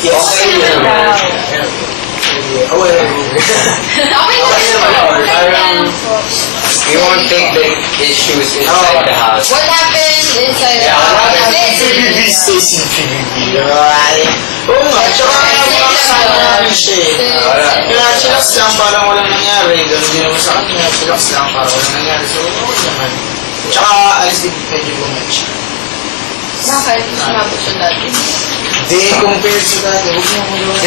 Yes. Okay naman. We won't take the issues inside the house. What happened inside the house? PBB stays in PBB. Oo nga, tsaka makakasama namin siya eh. Kaya chillax lang parang walang nangyari. Ganun din naman sa kanya, chillax lang parang walang nangyari. So, okay naman. Tsaka alis din medyo bumalik siya. Bakit? Sumabot siya dati. Hindi, compared sa dati, huwag mo ako doon.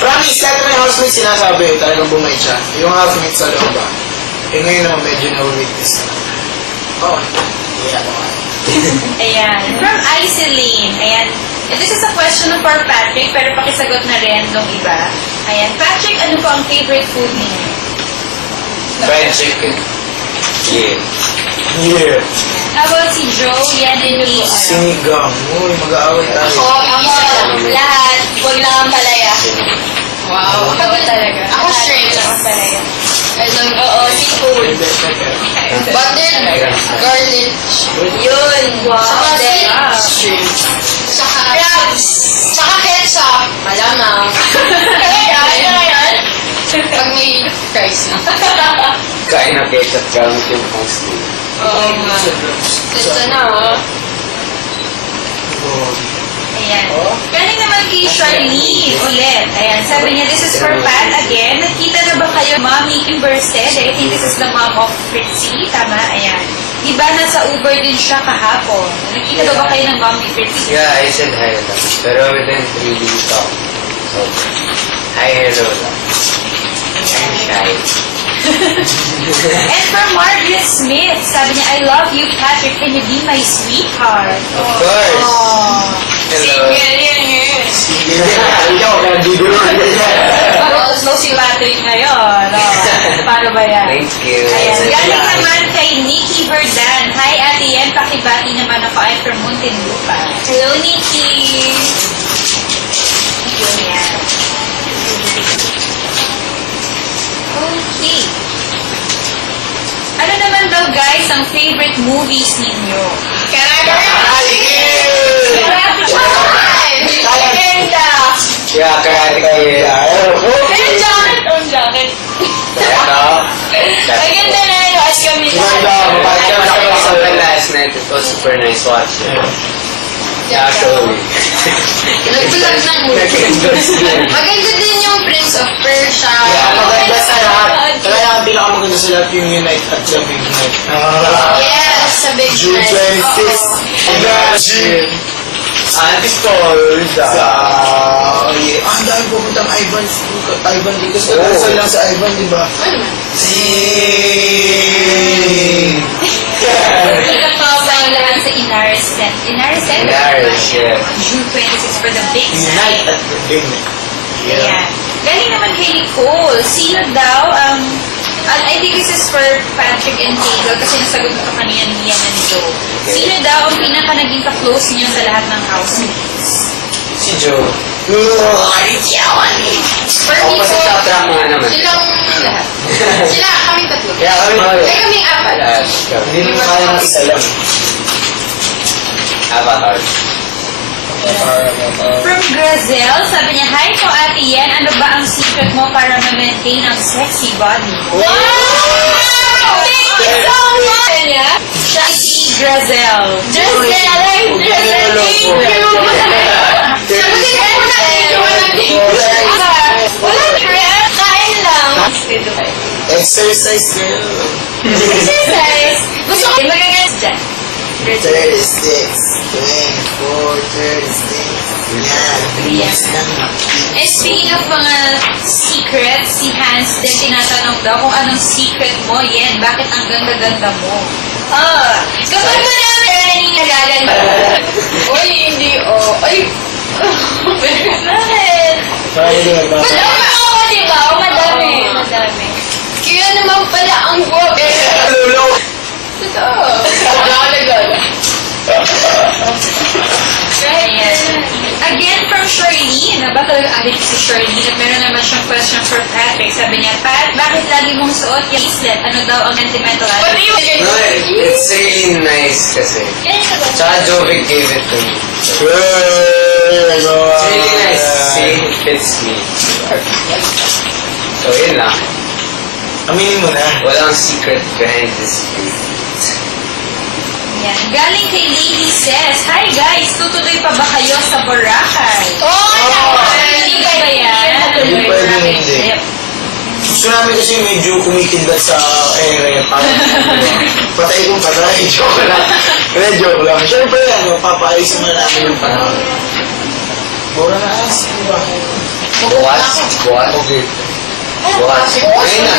Promise, kahit may housemate sinasabi, talagang bumait siya. Yung housemate sa loob ba? Eh ngayon naman medyo na-witness na. Oo. Ayan. From Iceline. Ayan. This is a question for Patrick, pero pakisagot na rin nung iba. Ayan. Patrick, ano po ang favorite food niyo? Fried chicken. Yeah. Yeah. How about si Joe? Yan din yung Sinigang. Uy, mag-aaway tayo. Ako, lahat. Huwag lang ang palaya. Wow. Ako talaga. Ako shrimp. Ako palaya. I love, seafood. Button, garlic. Yun. Wow. Saka din, Wow. saka crabs. Saka ketchup. Malamang. Kaya yan. Pag may fries na. Kain na ketchup gamit yung mostly. Oo nga. Ito na, Ayan. Galing naman kay Charlene ulit. Ayan. Sabi niya, this is for Pat again. Nakita na ba kayo, Mommy Merced? I think this is the mom of Fritzy. Tama? Ayan. Diba nasa Uber din siya kahapon? Nakita na ba kayo ng Mommy Fritzy? Yeah, I said hi lang. Pero we didn't really talk. So, hi, hello lang. I'm shy. And for Margaret Smith, sabi niya, I love you, Patrick. Can you be my sweetheart? Of course. Hello. Slow si Patrick ngayon. Paano ba yan? Thank you. Ayan. Galing naman kay Nikki Verdan. Hi, Ate Yen. Pakibati naman ako. I'm from Muntinlupa. Hello, Nikki. Ayan. Okay. Ano naman daw, guys, ang favorite movies ninyo? Yeah, Karate Kid. Ang jacket. Ito. Ang ganda na yun. As kami Last night, it was super nice watching. Actually. Nagpulag ng movie. Maganda din yung Prince of Persia. Maganda sa lahat. Kaya ang pinakamaganda sa lahat yung Unite at the Big Night. Yes, sa Big June Night. 26. Imagine. Anti-Paul. Ang dami pupuntang Ivan. Ivan di kasi kasal lang sa Ivan, di ba? Ano man? Sing! Saan sa Inares Center? Inares, yeah. June 26 for the Big Unite Night. at the Big Night. Ayan. Galing naman kay Nicole. Sino daw ang... I think this is for Patrick and Hazel kasi nasagot ko kanina ni Ian and Joe. Sino daw ang pinaka naging ka-close niyo sa lahat ng housemates? Si Joe. For me Kasi po, sa mga naman. silang lahat. Sila, kaming tatlo. Kaya kami Kaya kaming apat. Hindi mo kaya ng isa lang. Avatar. From Grazel, sabi niya, hi po Ate Yen, ano ba ang secret mo para ma-maintain ang sexy body? Wow! Thank you so much! Kanya? Siya si Grazel. Dressel! Thank you! Sagutin ko na, thank you, thank you. Walang regret. Kain lang. Exercise girl. Exercise. Gusto ko Magagans dyan. 36, 24, 36. Yan. Bilis lang. And speaking of mga secrets, si Hans din tinatanong daw kung anong secret mo, Yen. Bakit ang ganda-ganda mo? kapag marami rin nagaganda. Uy, hindi, Ay! Bakit? Madami ako, diba? Madami. Madami. Kaya naman pala ang guwap. Totoo. Ayan. Again, from Charlene. Ba talaga addict si Charlene? At meron naman siyang question for Patrick. Sabi niya, Pat, bakit lagi mong suot yung bracelet? Ano daw ang sentimental? What do you No, it's really nice kasi. Tsaka Jovic gave it to me. It's really nice. See, it fits me. So, yun lang. Aminin mo na. Walang secret behind this thing. Yan. Galing kay Lady Says, Hi guys, tutuloy pa ba kayo sa Boracay? Hindi ba ba yan? Hindi pwede hindi. Yep. Gusto namin kasi medyo kumikidlat sa area. Parang patay kong patay. Joke lang. Hindi, joke lang. Siyempre, papaayos mo na namin yung panahon. Bora na as, di ba? Bukas? Bukas? Okay. Bukas. Ayun na.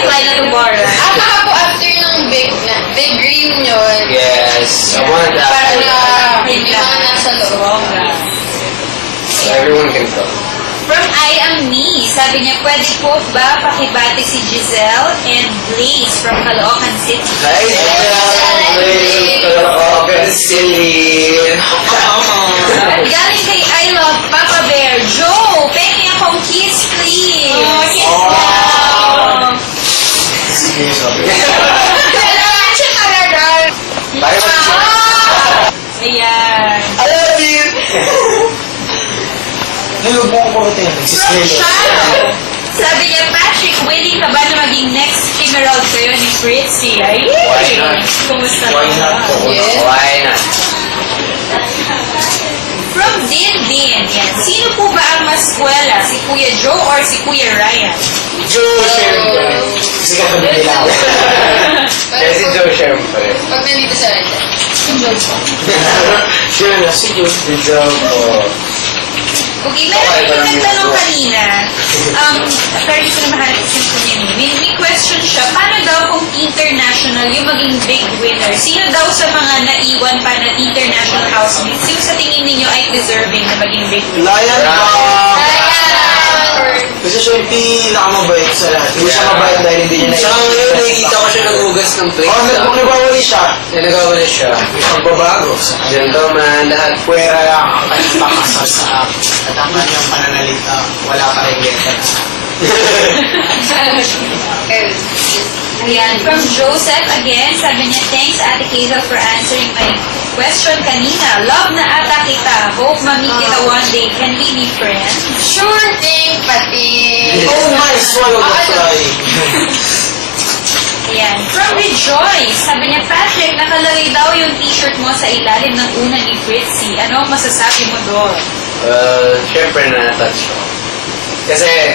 Apply na to Bora. Ako after ng big reunion, Yes. I want para that. yung mga nasa loob. So everyone can go. From I Am Me, sabi niya, pwede po ba pakibati si Giselle and Blaze from Caloocan City? Hi, Caloocan City. At galing kay I Love Papa Bear, Joe, pengi akong kiss please. Sige, sabi. Kailangan siya talaga. Bye, Ayan. I love you! Nilog mo ko kurutin. From Nagsiskrelo. Shadow, sabi niya, Patrick, willing ka ba na maging next Emerald kayo ni Fritzy? Ay, Why not? Kumusta Why not? Yes. Why not? From Din Din, yan. Sino po ba ang mas kwela? Si Kuya Joe or si Kuya Ryan? Joe, syempre. Kasi katabi nila ako. Kasi Joe, syempre. Pag nandito sa red, yung joke ko. Syempre, si Joe. Si Joe po. Okay, meron yung nagtanong kanina, pero gusto na mahanap kasi po niya. May question siya, paano daw kung international yung maging big winner? Sino daw sa mga naiwan pa na international housemates, yung sa tingin ninyo ay deserving na maging big winner? Lion ba? Ayan! Kasi siya yung pinakamabait sa lahat. Hindi siya mabait dahil hindi niya Sa ngayon, nakikita ko siya naghugas ng plate. Nagwawali siya. Nagawala siya. Pagbabago. Gentleman, lahat. Pwera lang ang kanyang pakasal sa akin. At ang kanyang pananalita, wala pa rin letra na. Ayan, from Joseph again, sabi niya, thanks Ate Hazel for answering my question kanina. Love na ata kita. Hope mami kita one day. Can we be friends? Sure thing, pati. Oh my, swallow the fly. Ayan. From Rejoice, sabi niya, Patrick, nakalagay daw yung t-shirt mo sa ilalim ng una ni Fritzy. Ano ang masasabi mo doon? Siyempre na-touch ko. Kasi,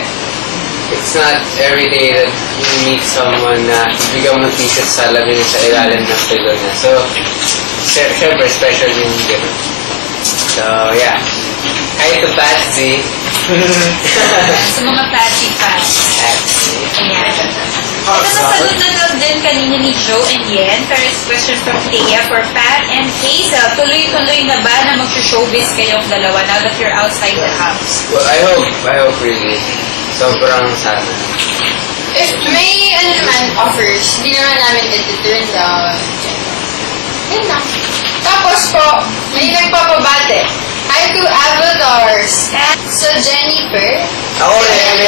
it's not every day that you meet someone na ibigyan mo t-shirt sa labi niya sa ilalim ng pilo niya. So, siyempre, special yung gano'n. So, yeah. Hi to Patsy. Sa mga patchy fans. Patsy. Ayan. Ito nasagot na daw din kanina ni Joe and Yen. First question from Thea for Pat and Hazel. Tuloy-tuloy na ba na mag-showbiz kayong dalawa now that you're outside the house? Well, I hope really. Sobrang sana. If may, offers, hindi naman namin iti-turn down. Yun lang. Tapos po, may nagpapabate. Hi to Avatars. So, Jennifer. Ako rin,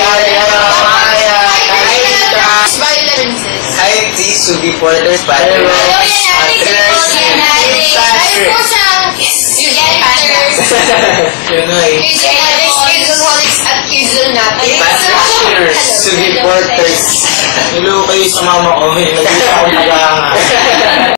Hi, T. Sugi Porters. Patrick. Hello, yan natin. Ay po sa Patrick. Yun na eh. Hazelholics at Hazel natin. Patrick. Sugi Porters. Hello kayo sa mama ko. Nagkita ako nag-aanga.